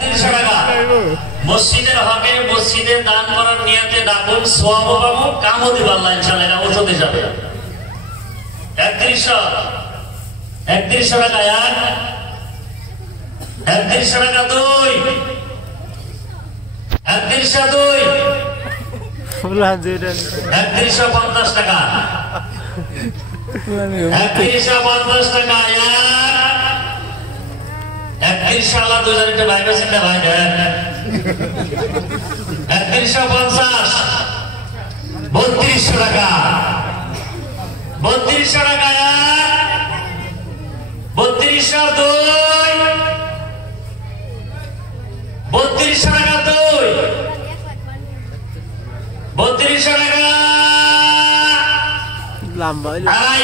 300 টাকা মসজিদের হকে মসজিদে দান করার নিয়তে ডাকুন, সওয়াবও পাবো, কামও দিব আল্লাহ ইনশাআল্লাহ। এটা ওষুধ হিসাবে 3100 টাকা এক, 3100 টাকা দুই, 3102, 3150 টাকা, 3150 টাকা এক, 31 দুজন একটা ভাই বেছেন না ভাই, 3150, 3200 টাকা, 3200 টাকা এক, 3202, 3200 টাকা দুই, 3200 টাকা আড়াই,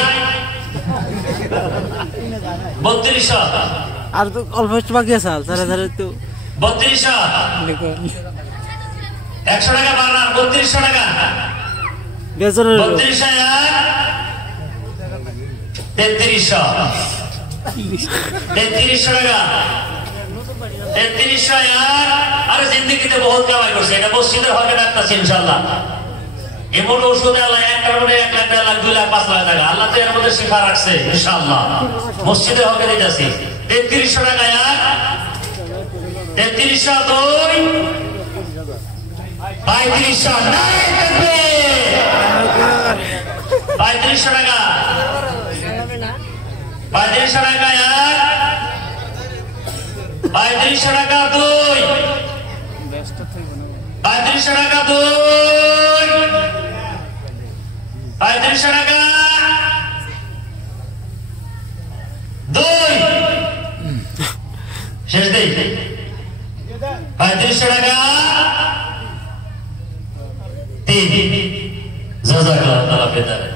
3200 আর তো অল্প একটু বাকি আছে, ধারে ধারে তো 3200, 100 টাকা বাড়ান, 3200 টাকা, 3200 3300, 3300 টাকা, 3300 আরে জিন্দিগিতে বহুত কামাই করছে, এটা মসজিদের হকে ডাকতেছে ইনশাআল্লাহ। এমন ওষুধে আল্লাহ একটার মধ্যে 1 লাখ, 1.5 লাখ, 2 লাখ, 5 লাখ টাকা আল্লাহ তো এর মধ্যে শিফা রাখছে ইনশাআল্লাহ। মসজিদের হকে দিতেছি 3300 টাকা এক, 3302, 3500 নাই থাকবে, 3500 টাকা, 3500 টাকা এক, 3500 টাকা দুই, 3500 টাকা দুই, 3500 টাকা দুই, শেষ দেই 3500 টাকা তিন, জাযাকাল্লাহু তাআলা।